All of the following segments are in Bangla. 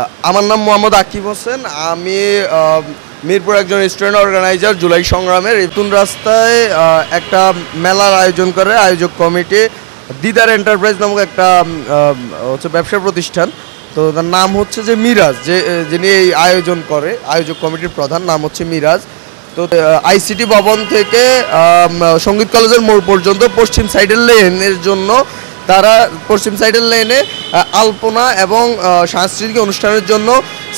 আমার নাম মোহাম্মদ আকিব হোসেন। আমি মিরপুর একজন স্টুডেন্ট অর্গানাইজার জুলাই সংগ্রামের। নতুন রাস্তায় একটা মেলার আয়োজন করে আয়োজক কমিটি দিদার এন্টারপ্রাইজ নামক একটা হচ্ছে ব্যবসা প্রতিষ্ঠান। তো তার নাম হচ্ছে যে মিরাজ, যিনি এই আয়োজন করে, আয়োজক কমিটির প্রধান নাম হচ্ছে মিরাজ। তো আইসিটি ভবন থেকে সঙ্গীত কলেজের মোড় পর্যন্ত পশ্চিম সাইডের লেনের জন্য তারা পশ্চিম সাইডের লেনে আলপনা এবং সাংস্কৃতিক অনুষ্ঠানের জন্য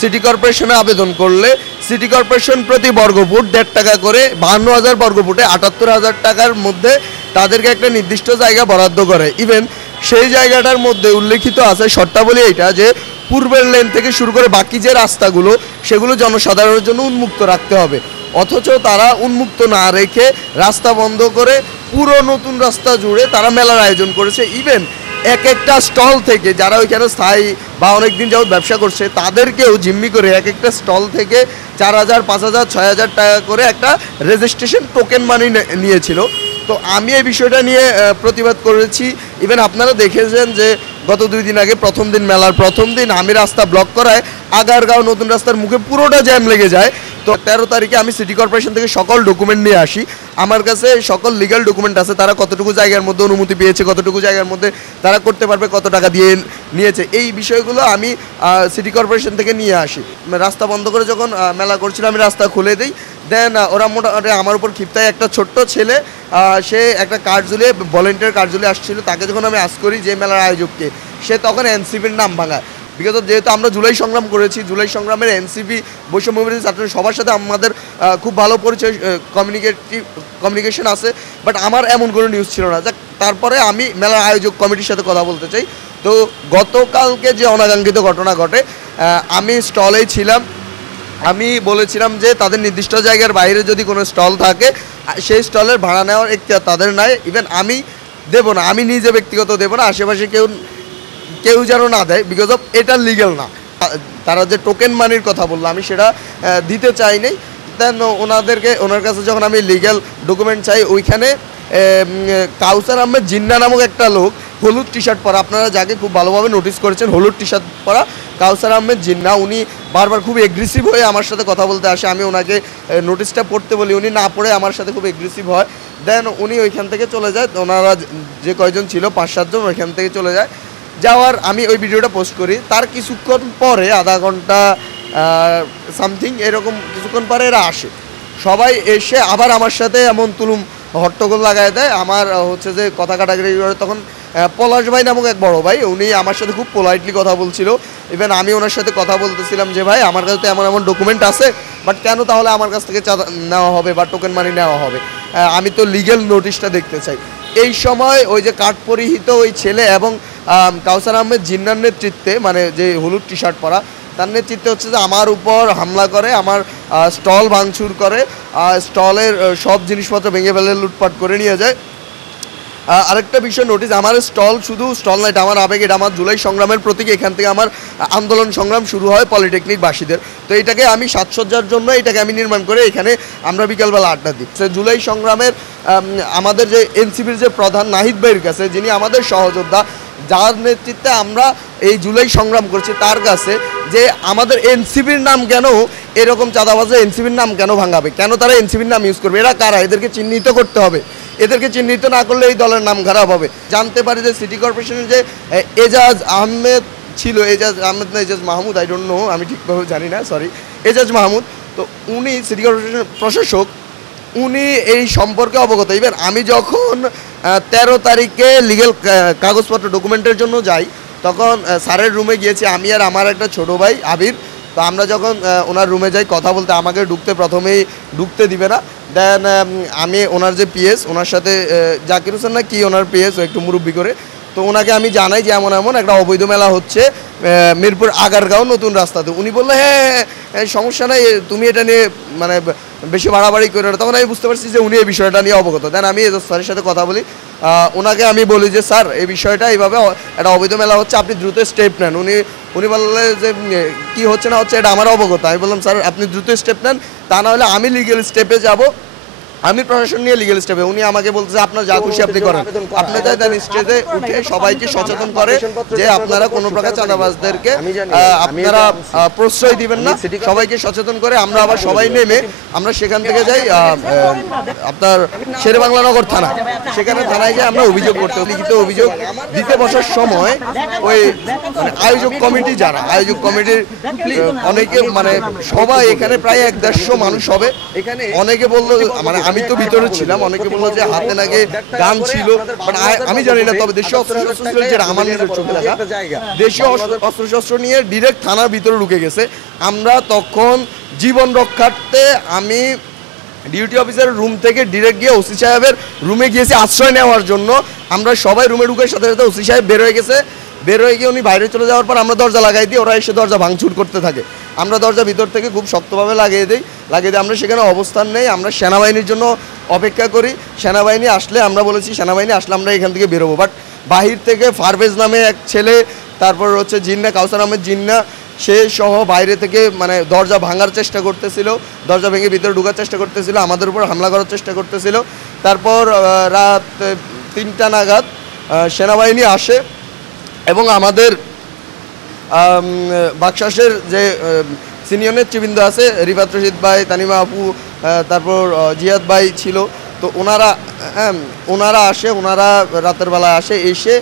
সিটি কর্পোরেশনে আবেদন করলে সিটি কর্পোরেশন প্রতি বর্গফুট 1.5 টাকা করে 52,000 বর্গফুটে 78,000 টাকার মধ্যে তাদেরকে একটা নির্দিষ্ট জায়গা বরাদ্দ করে। ইভেন সেই জায়গাটার মধ্যে উল্লেখিত আছে শর্তাবলী এইটা যে পূর্বের লেন থেকে শুরু করে বাকি যে রাস্তাগুলো সেগুলো জনসাধারণের জন্য উন্মুক্ত রাখতে হবে। অথচ তারা উন্মুক্ত না রেখে রাস্তা বন্ধ করে পুরো নতুন রাস্তা জুড়ে তারা মেলার আয়োজন করেছে। ইভেন এক একটা স্টল থেকে যারা ওইখানে স্থায়ী বা অনেক দিন যাবত ব্যবসা করছে তাদেরকেও জিম্মি করে এক একটা স্টল থেকে 4,000, 5,000, 6,000 টাকা করে একটা রেজিস্ট্রেশন টোকেন মানি নিয়েছিল। তো আমি এই বিষয়টা নিয়ে প্রতিবাদ করেছি। ইভেন আপনারা দেখেছেন যে গত 2 দিন আগে প্রথম দিন, মেলার প্রথম দিন আমি রাস্তা ব্লক করায় আগারগাঁও নতুন রাস্তার মুখে পুরোটা জ্যাম লেগে যায়। তো 13 তারিখে আমি সিটি কর্পোরেশন থেকে সকল ডকুমেন্ট নিয়ে আসি। আমার কাছে সকল লিগ্যাল ডকুমেন্ট আছে, তারা কতটুকু জায়গার মধ্যে অনুমতি পেয়েছে, কতটুকু জায়গার মধ্যে তারা করতে পারবে, কত টাকা দিয়ে নিয়েছে, এই বিষয়গুলো আমি সিটি কর্পোরেশন থেকে নিয়ে আসি। রাস্তা বন্ধ করে যখন মেলা করছিল আমি রাস্তা খুলে দিই। দেন ওরা মোটামুটি আমার উপর ক্ষিপ্তায় একটা ছোট্ট ছেলে সে একটা কার্ড ঝুলিয়ে ভলেন্টিয়ার কার্ড ঝুলিয়ে আসছিল। তাকে যখন আমি আজ করি যে মেলার আয়োজককে, সে তখন এনসিপির নাম ভাঙায়। বিগত যেহেতু আমরা জুলাই সংগ্রাম করেছি, জুলাই সংগ্রামের এনসিপি বৈষম্যবিরোধী ছাত্র সবার সাথে আমাদের খুব ভালো পরিচয়, কমিউনিকেশন আছে। বাট আমার এমন কোনো নিউজ ছিল না। তারপরে আমি মেলার আয়োজক কমিটির সাথে কথা বলতে চাই। তো গতকালকে যে অনাকাঙ্ক্ষিত ঘটনা ঘটে, আমি স্টলেই ছিলাম। আমি বলেছিলাম যে তাদের নির্দিষ্ট জায়গার বাইরে যদি কোনো স্টল থাকে সেই স্টলের ভাড়া নেওয়ার এখতিয়ার তাদের নাই। ইভেন আমি দেবো না, আমি নিজে ব্যক্তিগত দেবো না, আশেপাশে কেউ যেন না দেয়, বিকজ অফ এটা লিগ্যাল না। তারা যে টোকেন মানির কথা বললো আমি সেটা দিতে চাই নাই। দেন ওনার কাছে যখন আমি লিগ্যাল ডকুমেন্ট চাই, ওইখানে কাউসার আহমেদ জিন্না নামক একটা লোক হলুদ টি শার্ট পরা, আপনারা যাকে খুব ভালোভাবে নোটিস করেছেন, হলুদ টি শার্ট পরা কাউসার আহমেদ জিন্না, উনি বারবার খুব এগ্রেসিভ হয়ে আমার সাথে কথা বলতে আসে। আমি ওনাকে নোটিশটা পড়তে বলি, উনি না পড়ে আমার সাথে খুব এগ্রেসিভ হয়। দেন উনি ওইখান থেকে চলে যায়। ওনারা যে কয়জন ছিল 5-7 জন ওইখান থেকে চলে যায়। যাওয়ার আমি ওই ভিডিওটা পোস্ট করি। তার কিছুক্ষণ পরে, আধা ঘন্টা সামথিং এরকম কিছুক্ষণ পরে এরা আসে। সবাই এসে আবার আমার সাথে এমন তুলুম হট্টগোল লাগায় দেয়। আমার হচ্ছে যে কথা কাটাকাটি করে। তখন পলাশ ভাই নামক এক বড় ভাই, উনি আমার সাথে খুব পোলাইটলি কথা বলছিল। ইভেন আমি ওনার সাথে কথা বলতেছিলাম যে ভাই আমার কাছে তো এমন এমন ডকুমেন্ট আছে, বাট কেন তাহলে আমার কাছ থেকে চাঁদা নেওয়া হবে বা টোকেন মানি নেওয়া হবে? আমি তো লিগ্যাল নোটিশটা দেখতে চাই। এই সময় ওই যে কাঠ পরিহিত ওই ছেলে এবং কাউসার আহমেদ জিন্নার নেতৃত্বে, মানে যে হলুদ টি শার্ট পরা, তার নেতৃত্বে হচ্ছে যে আমার উপর হামলা করে, আমার স্টল ভাঙচুর করে, স্টলের সব জিনিসপত্র ভেঙে ফেলে, লুটপাট করে নিয়ে যায়। আরেকটা বিষয় নোটিস, আমার স্টল শুধু স্টল নয়, এটা আমার আবেগ, এটা আমার জুলাই সংগ্রামের প্রতীক। এখান থেকে আমার আন্দোলন সংগ্রাম শুরু হয় পলিটেকনিকবাসীদের। তো এটাকে আমি সাজসজ্জার জন্য এটাকে আমি নির্মাণ করে এখানে আমরা বিকালবেলা আড্ডা দিই। জুলাই সংগ্রামের আমাদের যে এনসিপির যে প্রধান নাহিদ ভাইয়ের কাছে, যিনি আমাদের সহযোদ্ধা, যার নেতৃত্বে আমরা এই জুলাই সংগ্রাম করছি, তার কাছে যে আমাদের এনসিপির নাম কেন এরকম চাঁদাবাজে এনসিপির নাম কেন ভাঙাবে, কেন তারা এনসিপির নাম ইউজ করবে, এরা কারা, এদেরকে চিহ্নিত করতে হবে। এদেরকে চিহ্নিত না করলে এই দলের নাম খারাপ হবে। জানতে পারি যে সিটি কর্পোরেশনের যে এজাজ আহমেদ ছিল, এজাজ আহমেদ না Ejaz Mahmud, I don't know, আমি ঠিকভাবে জানি না, সরি, এজাজ মাহমুদ। তো উনি সিটি কর্পোরেশনের প্রশাসক, উনি এই সম্পর্কে অবগত। ইভেন আমি যখন 13 তারিখে লিগেল কাগজপত্র ডকুমেন্টের জন্য যাই, তখন স্যারের রুমে গিয়েছি আমি আর আমার একটা ছোটো ভাই আবির। তো আমরা যখন ওনার রুমে যাই কথা বলতে, আমাকে প্রথমেই ঢুকতে দিবে না। দেন আমি ওনার যে পিএস, ওনার সাথে জাকির হোসেন না কি ওনার পিএস, একটু মুরব্বি করে, তো ওনাকে আমি জানাই যে এমন এমন একটা অবৈধ মেলা হচ্ছে মিরপুর আগারগাঁও নতুন রাস্তাতে। উনি বললো হ্যাঁ সমস্যা নাই, তুমি এটা নিয়ে মানে বেশি বাড়াবাড়ি করে না। তখন আমি বুঝতে পারছি যে উনি এই বিষয়টা নিয়ে অবগত। দেন আমি স্যারের সাথে কথা বলি, ওনাকে আমি বলি যে স্যার এই বিষয়টা এইভাবে একটা অবৈধ মেলা হচ্ছে, আপনি দ্রুত স্টেপ নেন। উনি বললে যে কী হচ্ছে না হচ্ছে এটা আমার অবগত। আমি বললাম স্যার আপনি দ্রুত স্টেপ নেন, তা না হলে আমি লিগেল স্টেপে যাব, আমি প্রশাসন নিয়ে লিগ্যাল স্টেপে, উনি আমাকে বলতেছে আপনার যা খুশি আপনি করেন। আপনি তাই তার স্টেজে উঠে সবাইকে সচেতন করে যে আপনারা কোনো প্রকার চাঁদাবাজদেরকে আপনারা প্রশ্রয় দিবেন না, সবাইকে সচেতন করে আমরা আবার সবাই নেমে আমরা সেখান থেকে যাই আপনার শেরেবাংলা নগর থানা, সেখানে থানায় গিয়ে আমরা অভিযোগ করতে, লিখিত অভিযোগ দিতে বসার সময় ওই মানে আয়োজক কমিটি, যারা আয়োজক কমিটির অনেকে মানে সবাই এখানে প্রায় 150 মানুষ হবে, এখানে অনেকে বললো, মানে আমি তো ভিতরে ছিলাম, অনেকে বললো যে হাতে নাকি গান ছিল, আমি জানি না, তবে দেশীয় অস্ত্রশস্ত্র ছিল যেটা আমার নিজের চোখে দেখা, দেশীয় অস্ত্রশস্ত্র নিয়ে ডিরেক্ট থানার ভিতরে ঢুকে গেছে। আমরা তখন জীবন রক্ষার্থে আমি ডিউটি অফিসারের রুম থেকে ডিরেক্ট গিয়ে ওসি সাহেবের রুমে গিয়েছি আশ্রয় নেওয়ার জন্য। আমরা সবাই রুমে ঢুকে সাথে সাথে ওসি সাহেব বের হয়ে গেছে, বের হয়ে গিয়ে উনি বাইরে চলে যাওয়ার পর আমরা দরজা লাগাই দিই, ওরা এসে দরজা ভাঙচুর করতে থাকে। আমরা দরজা ভিতর থেকে খুব শক্তভাবে লাগিয়ে দিই, আমরা সেখানে অবস্থান নেই, আমরা সেনাবাহিনীর জন্য অপেক্ষা করি। সেনাবাহিনী আসলে আমরা বলেছি সেনাবাহিনী আসলে আমরা এখান থেকে বেরোবো, বাট বাহির থেকে ফারভেজ নামে এক ছেলে, তারপর হচ্ছে জিন্না, কাউসার আহমেদ জিন্না, সে সহ বাইরে থেকে মানে দরজা ভাঙার চেষ্টা করতেছিল, দরজা ভেঙে ভিতরে ঢোকার চেষ্টা করতেছিল, আমাদের উপর হামলা করার চেষ্টা করতেছিল। তারপর রাত 3টা নাগাদ সেনাবাহিনী আসে এবং আমাদের বাকশাসের যে সিনিয়র নেতৃবৃন্দ আছে, রিফাত রশিদ ভাই, তানিমা আপু, তারপর জিয়াদ ভাই ছিল, তো ওনারা আসে, ওনারা রাতের বেলা আসে, এসে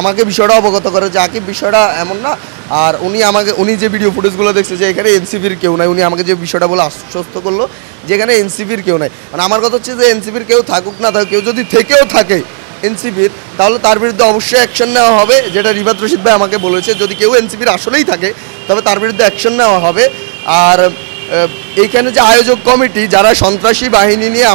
আমাকে বিষয়টা অবগত করে যে আকিব বিষয়টা এমন না। আর উনি যে ভিডিও ফুটেজগুলো দেখছে যে এখানে এনসিপির কেউ নাই, উনি আমাকে যে বিষয়টা বলে আশ্বস্ত করলো যে এখানে এনসিপির কেউ নাই। মানে আমার কথা হচ্ছে যে এনসিপির কেউ থাকুক না থাকুক, কেউ যদি থেকেও থাকে এনসিপির, তাহলে তার বিরুদ্ধে অবশ্যই অ্যাকশন নেওয়া হবে, যেটা রিফাত রশিদ ভাই আমাকে বলেছে। যদি কেউ এনসিপির আসলেই থাকে তবে তার বিরুদ্ধে অ্যাকশন নেওয়া হবে। আর এইখানে যে আয়োজক কমিটি, যারা সন্ত্রাসী বাহিনী নিয়ে